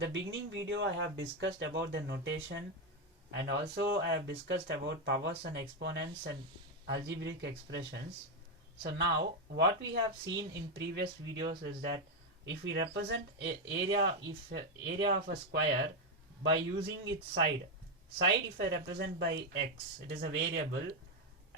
the beginning video I have discussed about the notation, and also I have discussed about powers and exponents and algebraic expressions. So now what we have seen in previous videos is that if we represent area of a square by using its side if I represent by x, it is a variable.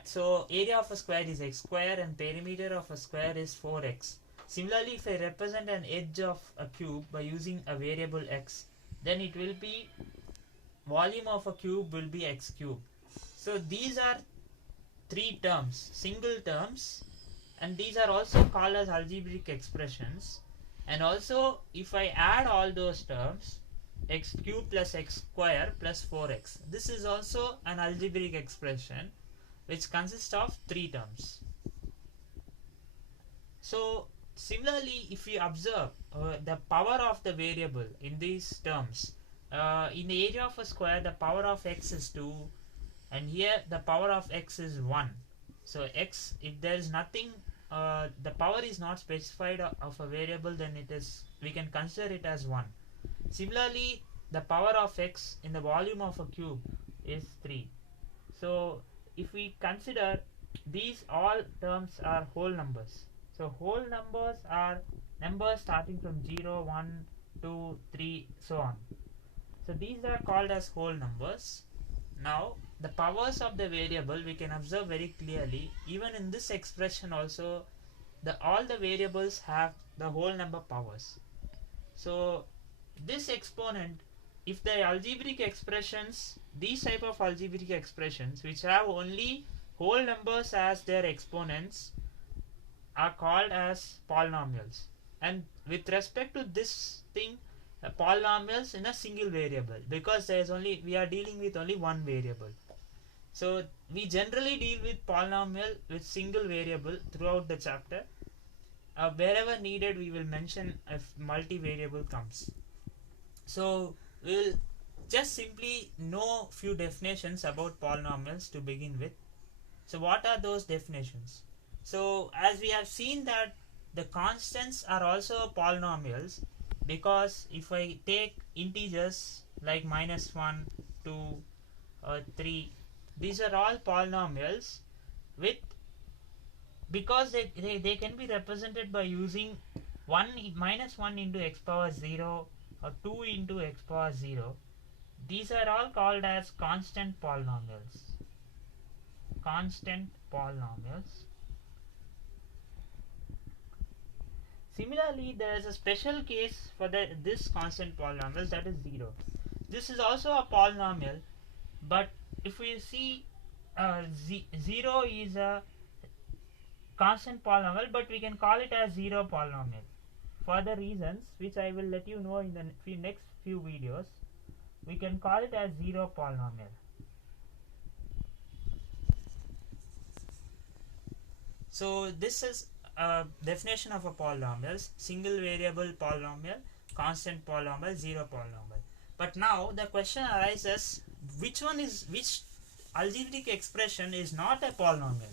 So area of a square is x square and perimeter of a square is 4x. Similarly, if I represent an edge of a cube by using a variable x, then it will be volume of a cube will be x cube. So these are three terms, single terms, and these are also called as algebraic expressions. And also if I add all those terms, x cube plus x square plus 4x, this is also an algebraic expression which consists of three terms. So similarly, if you observe the power of the variable in these terms, in the area of a square the power of x is 2, and here the power of x is 1. So x, if there is nothing, the power is not specified of a variable, then it is, we can consider it as 1. Similarly, the power of x in the volume of a cube is 3. So if we consider these all terms are whole numbers. So whole numbers are numbers starting from 0, 1, 2, 3, so on. So these are called as whole numbers. Now the powers of the variable we can observe very clearly. Even in this expression also, all the variables have the whole number powers. So this exponent, if the algebraic expressions, these type of algebraic expressions which have only whole numbers as their exponents, are called as polynomials. And with respect to this thing, polynomials in a single variable, because there is only, we are dealing with only one variable. So we generally deal with polynomial with single variable throughout the chapter. Wherever needed we will mention if multi-variable comes. So we will just simply know few definitions about polynomials to begin with. So what are those definitions? So as we have seen that the constants are also polynomials, because if I take integers like -1, 2, 3, these are all polynomials with, because they can be represented by using -1 into x power 0 or 2 into x power 0. These are all called as constant polynomials. Constant polynomials. Similarly, there is a special case for this constant polynomials, that is 0. This is also a polynomial, but if we see 0 is a constant polynomial, but we can call it as 0 polynomial for the reasons which I will let you know in the next few videos. We can call it as 0 polynomial. So this is a definition of a polynomial: single variable polynomial, constant polynomial, 0 polynomial. But now the question arises, which algebraic expression is not a polynomial?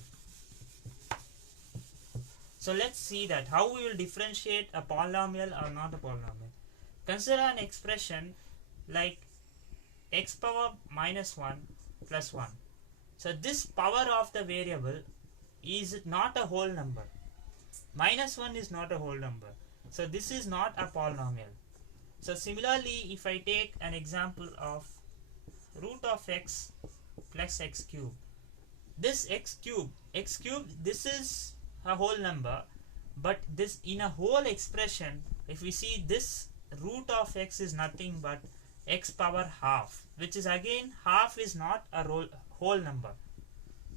So let's see that how we will differentiate a polynomial or not a polynomial. Consider an expression like x power -1 plus 1. So this power of the variable is not a whole number. -1 is not a whole number. So this is not a polynomial. So similarly, if I take an example of root of x plus x cube, this x cube, this is a whole number, but this in a whole expression, if we see this root of x is nothing but x power half, which is again, half is not a whole number.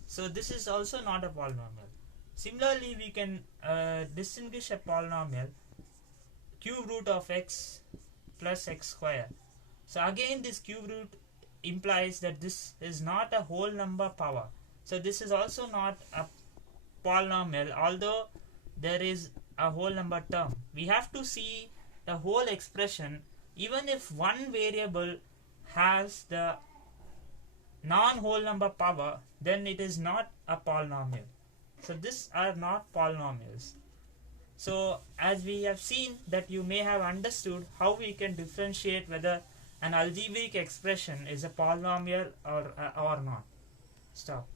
So this is also not a polynomial. Similarly, we can distinguish a polynomial cube root of x plus x square. So again, this cube root implies that this is not a whole number power. So this is also not a polynomial, although there is a whole number term. We have to see the whole expression. Even if one variable has the non-whole number power, then it is not a polynomial. So these are not polynomials. So as we have seen that you may have understood how we can differentiate whether an algebraic expression is a polynomial or not. Stop.